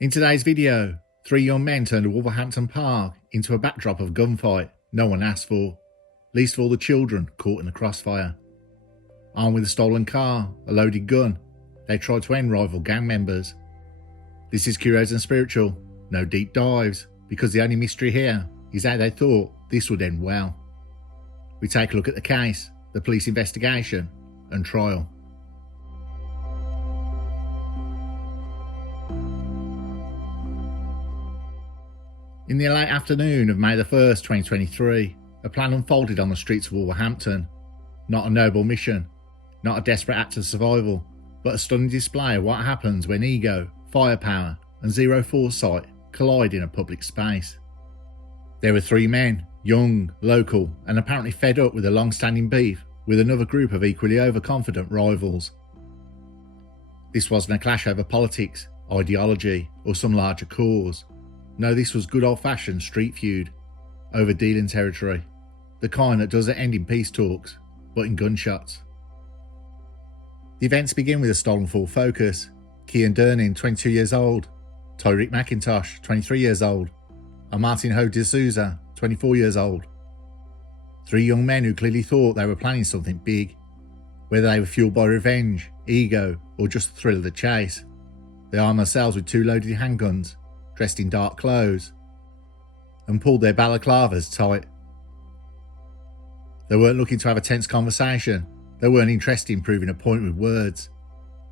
In today's video, 3 young men turned a Wolverhampton park into a backdrop of gunfight no one asked for, least of all the children caught in the crossfire. Armed with a stolen car, a loaded gun, they tried to end rival gang members. This is Curios&Spiritual, no deep dives, because the only mystery here is how they thought this would end well. We take a look at the case, the police investigation and trial. In the late afternoon of May the 1st, 2023, a plan unfolded on the streets of Wolverhampton. Not a noble mission, not a desperate act of survival, but a stunning display of what happens when ego, firepower and zero foresight collide in a public space. There were 3 men, young, local and apparently fed up with a long-standing beef with another group of equally overconfident rivals. This wasn't a clash over politics, ideology or some larger cause. No, this was good old-fashioned street feud, over dealing territory, the kind that doesn't end in peace talks, but in gunshots. The events begin with a stolen Ford Focus, Kian Durnin, 22 years old, Tyrick McIntosh, 23 years old, and Martin Ho de Souza, 24 years old. 3 young men who clearly thought they were planning something big, whether they were fueled by revenge, ego, or just the thrill of the chase. They armed themselves with 2 loaded handguns, dressed in dark clothes, and pulled their balaclavas tight. They weren't looking to have a tense conversation, they weren't interested in proving a point with words.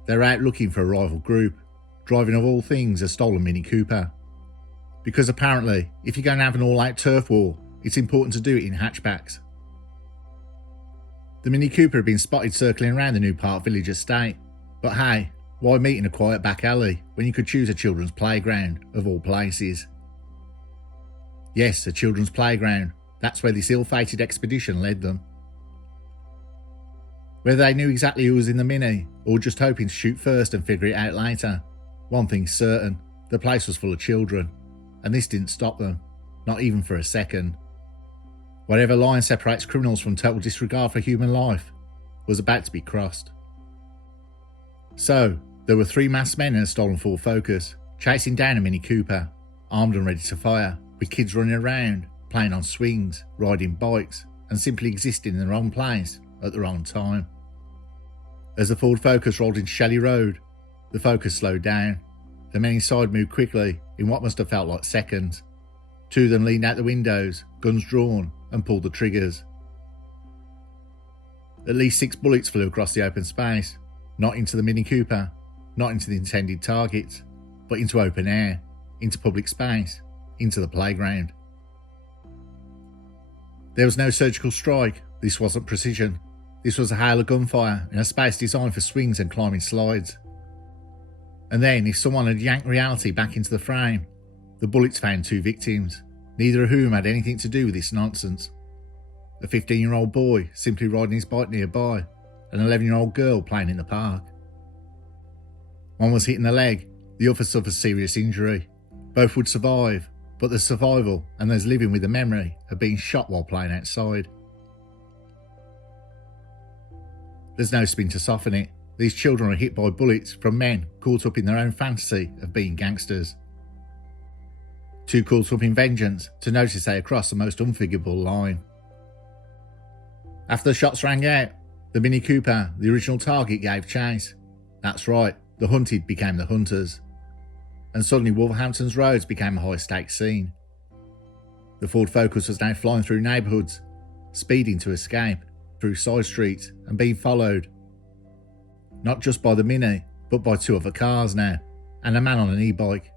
They were out looking for a rival group, driving of all things a stolen Mini Cooper. Because apparently, if you're going to have an all-out turf war, it's important to do it in hatchbacks. The Mini Cooper had been spotted circling around the New Park Village estate, but hey, why meet in a quiet back alley when you could choose a children's playground, of all places? Yes, a children's playground. That's where this ill-fated expedition led them. Whether they knew exactly who was in the Mini, or just hoping to shoot first and figure it out later, one thing's certain, the place was full of children, and this didn't stop them, not even for a second. Whatever line separates criminals from total disregard for human life was about to be crossed. So, there were 3 masked men in a stolen Ford Focus, chasing down a Mini Cooper, armed and ready to fire, with kids running around, playing on swings, riding bikes, and simply existing in the wrong place at the wrong time. As the Ford Focus rolled into Shelley Road, the Focus slowed down. The men inside moved quickly in what must have felt like seconds. 2 of them leaned out the windows, guns drawn, and pulled the triggers. At least 6 bullets flew across the open space, not into the Mini Cooper, not into the intended targets, but into open air, into public space, into the playground. There was no surgical strike, this wasn't precision. This was a hail of gunfire in a space designed for swings and climbing slides. And then, if someone had yanked reality back into the frame, the bullets found 2 victims, neither of whom had anything to do with this nonsense. A 15-year-old boy simply riding his bike nearby, an 11-year-old girl playing in the park. One was hit in the leg, the other suffered serious injury. Both would survive, but the survival and those living with the memory of being shot while playing outside. There's no spin to soften it. These children are hit by bullets from men caught up in their own fantasy of being gangsters. 2 caught up in vengeance to notice they had crossed the most unforgivable line. After the shots rang out, the Mini Cooper, the original target, gave chase. That's right, the hunted became the hunters. And suddenly Wolverhampton's roads became a high-stakes scene. The Ford Focus was now flying through neighbourhoods, speeding to escape, through side streets and being followed. Not just by the Mini, but by 2 other cars now, and a man on an e-bike.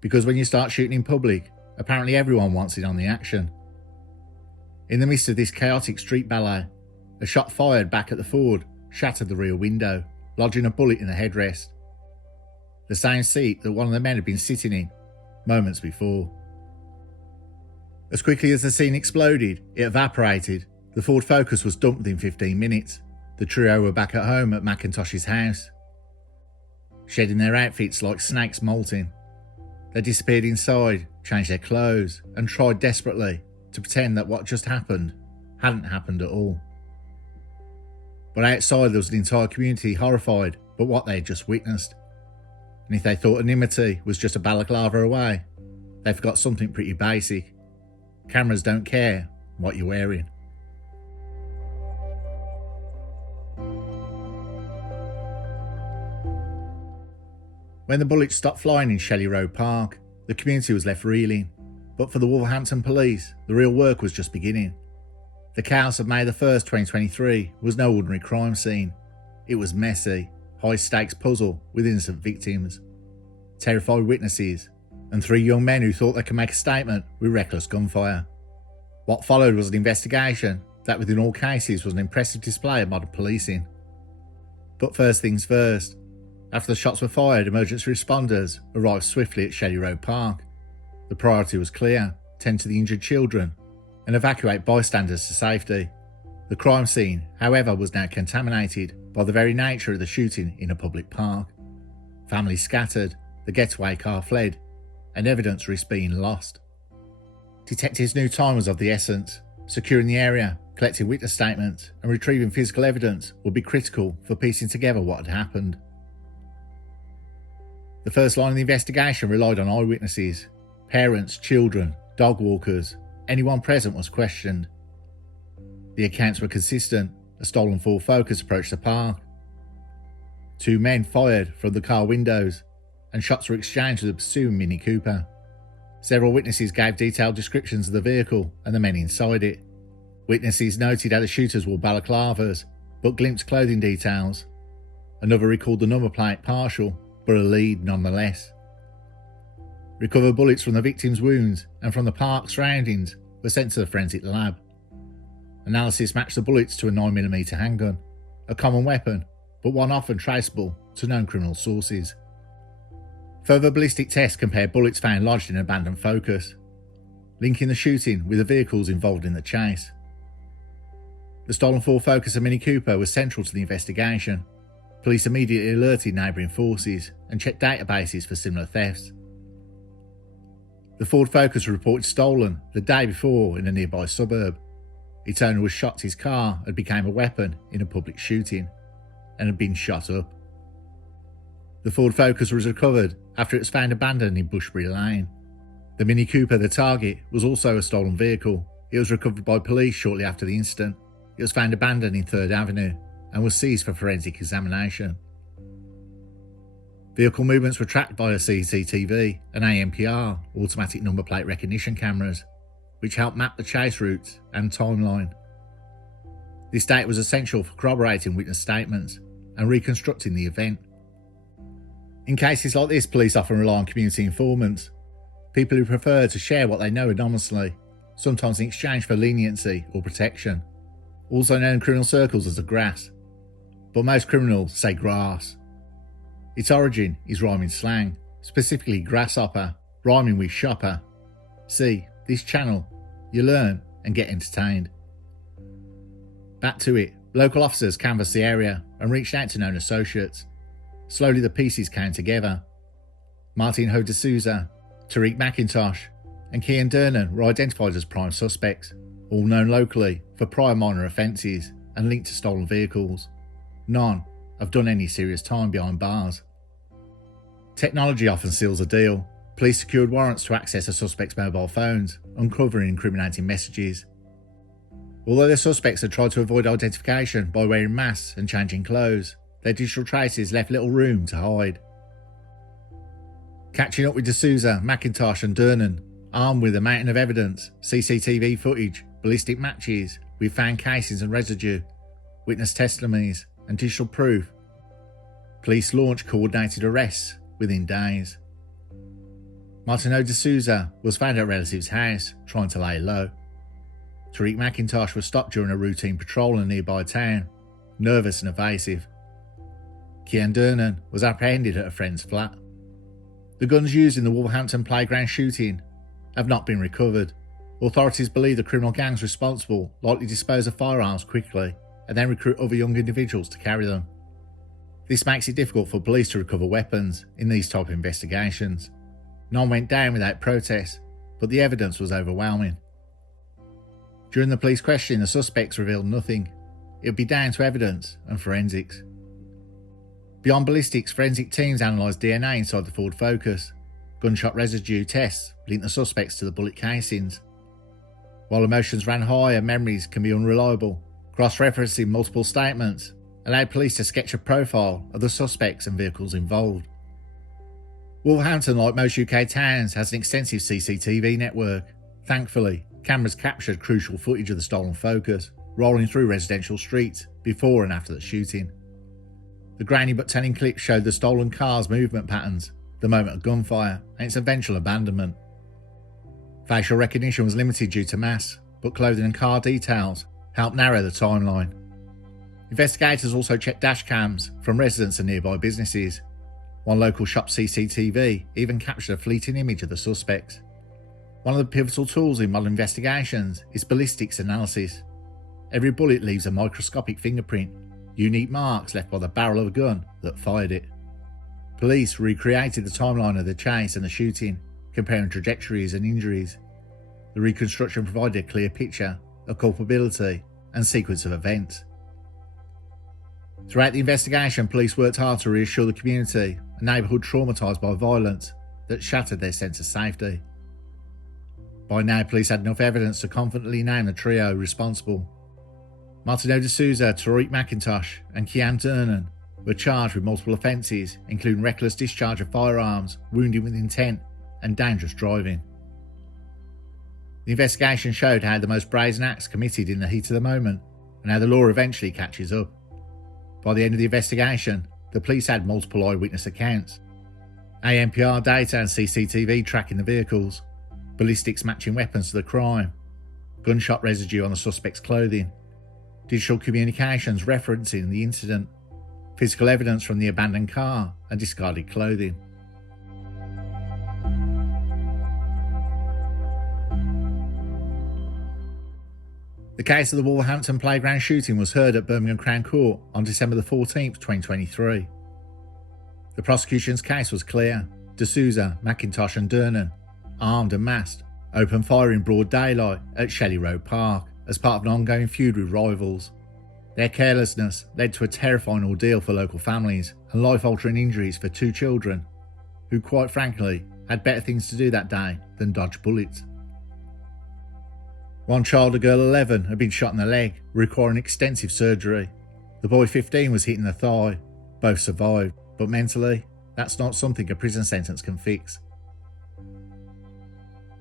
Because when you start shooting in public, apparently everyone wants in on the action. In the midst of this chaotic street ballet, a shot fired back at the Ford shattered the rear window, lodging a bullet in the headrest. The same seat that one of the men had been sitting in moments before. As quickly as the scene exploded, it evaporated. The Ford Focus was dumped within 15 minutes. The trio were back at home at McIntosh's house, shedding their outfits like snakes molting. They disappeared inside, changed their clothes, and tried desperately to pretend that what just happened hadn't happened at all. But outside there was an entire community horrified by what they had just witnessed. And if they thought anonymity was just a balaclava away, they forgot something pretty basic. Cameras don't care what you're wearing. When the bullets stopped flying in Shelley Road Park, the community was left reeling. But for the Wolverhampton police, the real work was just beginning. The chaos of May 1st, 2023 was no ordinary crime scene. It was messy, high-stakes puzzle with innocent victims, terrified witnesses, and 3 young men who thought they could make a statement with reckless gunfire. What followed was an investigation that within all cases was an impressive display of modern policing. But first things first, after the shots were fired, emergency responders arrived swiftly at Shelley Road Park. The priority was clear: tend to the injured children and evacuate bystanders to safety. The crime scene, however, was now contaminated by the very nature of the shooting in a public park. Families scattered, the getaway car fled, and evidence risked being lost. Detectives knew time was of the essence. Securing the area, collecting witness statements, and retrieving physical evidence would be critical for piecing together what had happened. The first line of the investigation relied on eyewitnesses. Parents, children, dog walkers, anyone present was questioned. The accounts were consistent. A stolen Ford Focus approached the park. 2 men fired from the car windows, and shots were exchanged with the pursuing Mini Cooper. Several witnesses gave detailed descriptions of the vehicle and the men inside it. Witnesses noted how the shooters wore balaclavas, but glimpsed clothing details. Another recalled the number plate partial, but a lead nonetheless. Recovered bullets from the victims' wounds and from the park surroundings were sent to the forensic lab. Analysis matched the bullets to a 9mm handgun, a common weapon, but one often traceable to known criminal sources. Further ballistic tests compared bullets found lodged in an abandoned Focus, linking the shooting with the vehicles involved in the chase. The stolen Ford Focus and Mini Cooper was central to the investigation. Police immediately alerted neighbouring forces and checked databases for similar thefts. The Ford Focus was reported stolen the day before in a nearby suburb. Its owner was shot his car and became a weapon in a public shooting, and had been shot up. The Ford Focus was recovered after it was found abandoned in Bushbury Lane. The Mini Cooper, the target, was also a stolen vehicle. It was recovered by police shortly after the incident. It was found abandoned in 3rd Avenue and was seized for forensic examination. Vehicle movements were tracked via CCTV and ANPR, automatic number plate recognition cameras, which helped map the chase routes and timeline. This data was essential for corroborating witness statements and reconstructing the event. In cases like this, police often rely on community informants, people who prefer to share what they know anonymously, sometimes in exchange for leniency or protection, also known in criminal circles as the grass. But most criminals say grass. Its origin is rhyming slang, specifically grasshopper, rhyming with shopper. See this channel, you learn and get entertained. Back to it, local officers canvassed the area and reached out to known associates. Slowly the pieces came together. Martin Ho de Souza, Tariq McIntosh and Kian Durnan were identified as prime suspects, all known locally for prior minor offences and linked to stolen vehicles. None have done any serious time behind bars. Technology often seals a deal. Police secured warrants to access a suspect's mobile phones, uncovering incriminating messages. Although the suspects had tried to avoid identification by wearing masks and changing clothes, their digital traces left little room to hide. Catching up with de Souza, McIntosh and Durnan, armed with a mountain of evidence, CCTV footage, ballistic matches with found casings and residue, witness testimonies and digital proof, police launched coordinated arrests within days. Martin O. de Souza was found at a relative's house, trying to lay low. Tariq McIntosh was stopped during a routine patrol in a nearby town, nervous and evasive. Kian Durnan was apprehended at a friend's flat. The guns used in the Wolverhampton playground shooting have not been recovered. Authorities believe the criminal gangs responsible likely dispose of firearms quickly and then recruit other young individuals to carry them. This makes it difficult for police to recover weapons in these type of investigations. None went down without protest, but the evidence was overwhelming. During the police questioning, the suspects revealed nothing. It would be down to evidence and forensics. Beyond ballistics, forensic teams analysed DNA inside the Ford Focus. Gunshot residue tests linked the suspects to the bullet casings. While emotions ran high and memories can be unreliable, cross-referencing multiple statements allowed police to sketch a profile of the suspects and vehicles involved. Wolverhampton, like most UK towns, has an extensive CCTV network. Thankfully, cameras captured crucial footage of the stolen Focus, rolling through residential streets before and after the shooting. The grainy but telling clips showed the stolen car's movement patterns, the moment of gunfire, and its eventual abandonment. Facial recognition was limited due to mass, but clothing and car details helped narrow the timeline. Investigators also checked dash cams from residents and nearby businesses. One local shop CCTV even captured a fleeting image of the suspects. One of the pivotal tools in modern investigations is ballistics analysis. Every bullet leaves a microscopic fingerprint, unique marks left by the barrel of a gun that fired it. Police recreated the timeline of the chase and the shooting, comparing trajectories and injuries. The reconstruction provided a clear picture of culpability and sequence of events. Throughout the investigation, police worked hard to reassure the community, a neighbourhood traumatised by violence that shattered their sense of safety. By now, police had enough evidence to confidently name the trio responsible. Martin D'Souza, Tariq McIntosh and Kian Durnan were charged with multiple offences, including reckless discharge of firearms, wounding with intent and dangerous driving. The investigation showed how the most brazen acts committed in the heat of the moment and how the law eventually catches up. By the end of the investigation, the police had multiple eyewitness accounts, ANPR data and CCTV tracking the vehicles, ballistics matching weapons to the crime, gunshot residue on the suspect's clothing, digital communications referencing the incident, physical evidence from the abandoned car and discarded clothing. The case of the Wolverhampton playground shooting was heard at Birmingham Crown Court on December 14, 2023. The prosecution's case was clear. D'Souza, McIntosh and Durnan, armed and masked, opened fire in broad daylight at Shelley Road Park as part of an ongoing feud with rivals. Their carelessness led to a terrifying ordeal for local families and life-altering injuries for two children who, quite frankly, had better things to do that day than dodge bullets. One child, a girl 11, had been shot in the leg, requiring extensive surgery. The boy 15 was hit in the thigh. Both survived, but mentally, that's not something a prison sentence can fix.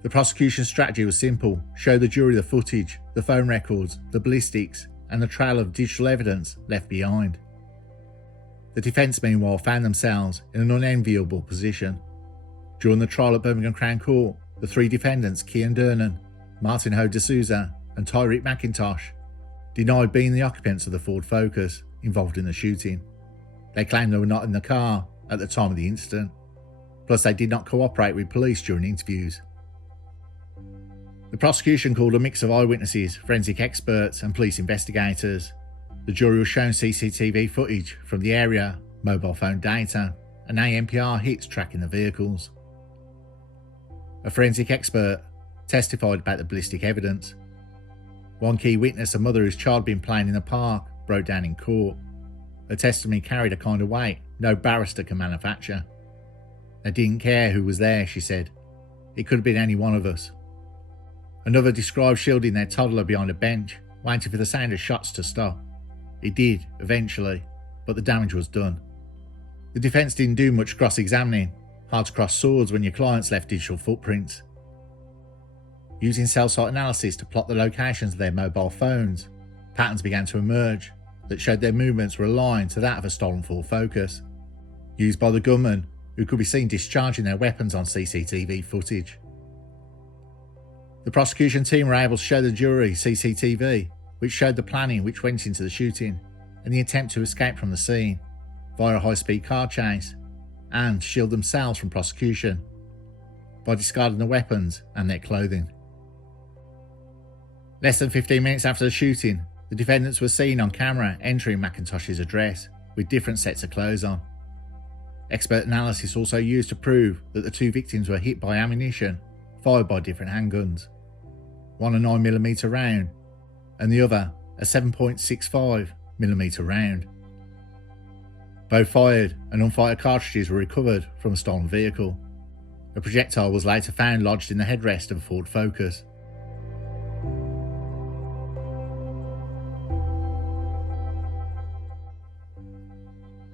The prosecution's strategy was simple: show the jury the footage, the phone records, the ballistics, and the trail of digital evidence left behind. The defence, meanwhile, found themselves in an unenviable position. During the trial at Birmingham Crown Court, the three defendants, Kian Durnan, Martin D'Souza and Tariq McIntosh, denied being the occupants of the Ford Focus involved in the shooting. They claimed they were not in the car at the time of the incident. Plus, they did not cooperate with police during interviews. The prosecution called a mix of eyewitnesses, forensic experts and police investigators. The jury was shown CCTV footage from the area, mobile phone data and ANPR hits tracking the vehicles. A forensic expert testified about the ballistic evidence. One key witness, a mother whose child had been playing in the park, broke down in court. Her testimony carried a kind of weight no barrister can manufacture. They didn't care who was there, she said. It could have been any one of us. Another described shielding their toddler behind a bench, waiting for the sound of shots to stop. It did, eventually, but the damage was done. The defence didn't do much cross-examining. Hard to cross swords when your clients left digital footprints. Using cell site analysis to plot the locations of their mobile phones, patterns began to emerge that showed their movements were aligned to that of a stolen Ford Focus, used by the gunmen who could be seen discharging their weapons on CCTV footage. The prosecution team were able to show the jury CCTV, which showed the planning which went into the shooting and the attempt to escape from the scene via a high-speed car chase, and shield themselves from prosecution by discarding the weapons and their clothing. Less than 15 minutes after the shooting, the defendants were seen on camera entering McIntosh's address with different sets of clothes on. Expert analysis also used to prove that the two victims were hit by ammunition fired by different handguns, one a 9mm round and the other a 7.65mm round. Both fired and unfired cartridges were recovered from a stolen vehicle. A projectile was later found lodged in the headrest of a Ford Focus.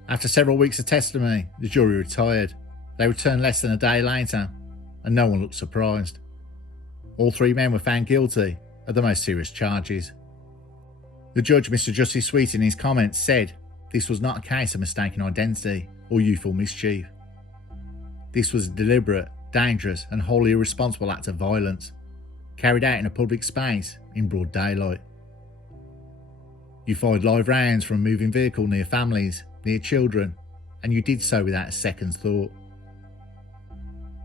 After several weeks of testimony, the jury retired. They returned less than a day later, and no one looked surprised. All three men were found guilty of the most serious charges. The judge, Mr. Justice Sweet, in his comments said this was not a case of mistaken identity or youthful mischief. This was a deliberate, dangerous and wholly irresponsible act of violence, carried out in a public space in broad daylight. You fired live rounds from a moving vehicle near families, near children, and you did so without a second's thought.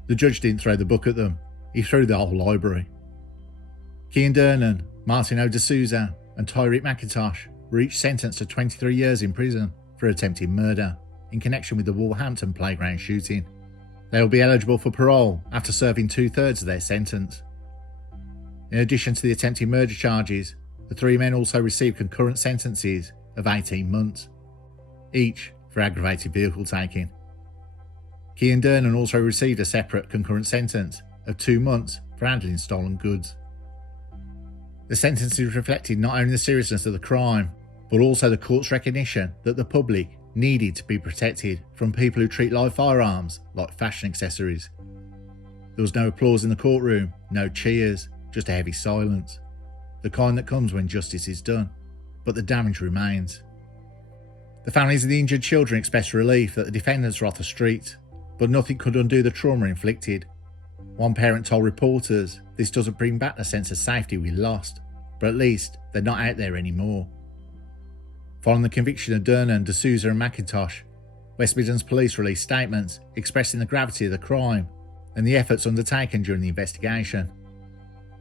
The judge didn't throw the book at them, he threw the whole library. Cian Durnan, Martin O'Desouza and Tyreek McIntosh were each sentenced to 23 years in prison for attempted murder in connection with the Wolverhampton playground shooting. They will be eligible for parole after serving 2/3 of their sentence. In addition to the attempted murder charges, the three men also received concurrent sentences of 18 months, each for aggravated vehicle taking. Cian Durnan also received a separate concurrent sentence of 2 months for handling stolen goods. The sentences reflected not only the seriousness of the crime, but also the court's recognition that the public needed to be protected from people who treat live firearms like fashion accessories. There was no applause in the courtroom, no cheers, just a heavy silence, the kind that comes when justice is done, but the damage remains. The families of the injured children expressed relief that the defendants were off the street, but nothing could undo the trauma inflicted. One parent told reporters, "This doesn't bring back the sense of safety we lost, but at least they're not out there anymore." Following the conviction of Durnan, D'Souza and McIntosh, West Midlands Police released statements expressing the gravity of the crime and the efforts undertaken during the investigation.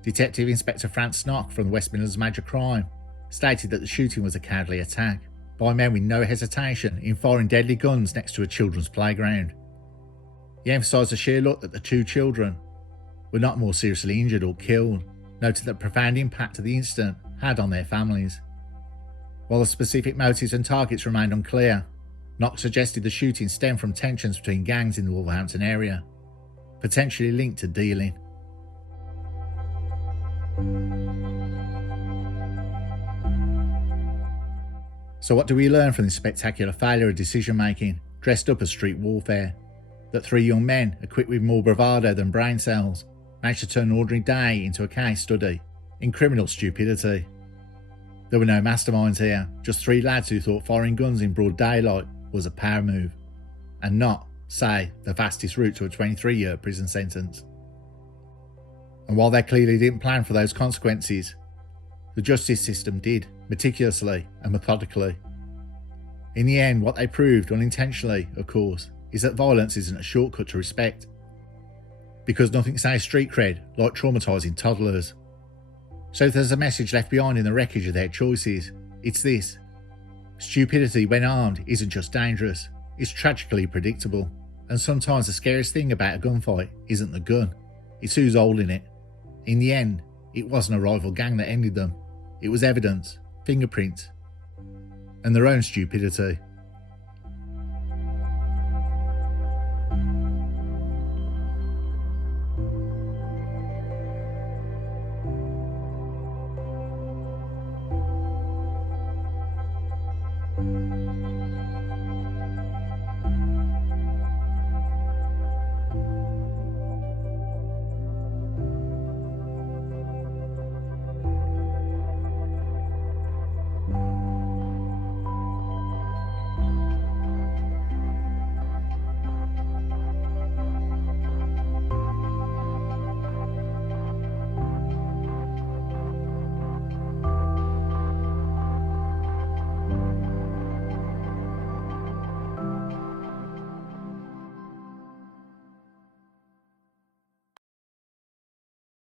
Detective Inspector Franz Snock from the West Midlands Major Crime stated that the shooting was a cowardly attack by men with no hesitation in firing deadly guns next to a children's playground. He emphasised the sheer look that the two children were not more seriously injured or killed, noting the profound impact of the incident had on their families. While the specific motives and targets remained unclear, Knox suggested the shooting stemmed from tensions between gangs in the Wolverhampton area, potentially linked to dealing. So what do we learn from this spectacular failure of decision making, dressed up as street warfare? That three young men, equipped with more bravado than brain cells, managed to turn an ordinary day into a case study in criminal stupidity. There were no masterminds here, just three lads who thought firing guns in broad daylight was a power move, and not, say, the fastest route to a 23-year prison sentence. And while they clearly didn't plan for those consequences, the justice system did, meticulously and methodically. In the end, what they proved, unintentionally of course, is that violence isn't a shortcut to respect. Because nothing says street cred like traumatising toddlers. So if there's a message left behind in the wreckage of their choices, it's this: stupidity when armed isn't just dangerous, it's tragically predictable. And sometimes the scariest thing about a gunfight isn't the gun, it's who's holding it. In the end, it wasn't a rival gang that ended them, it was evidence, fingerprints, and their own stupidity.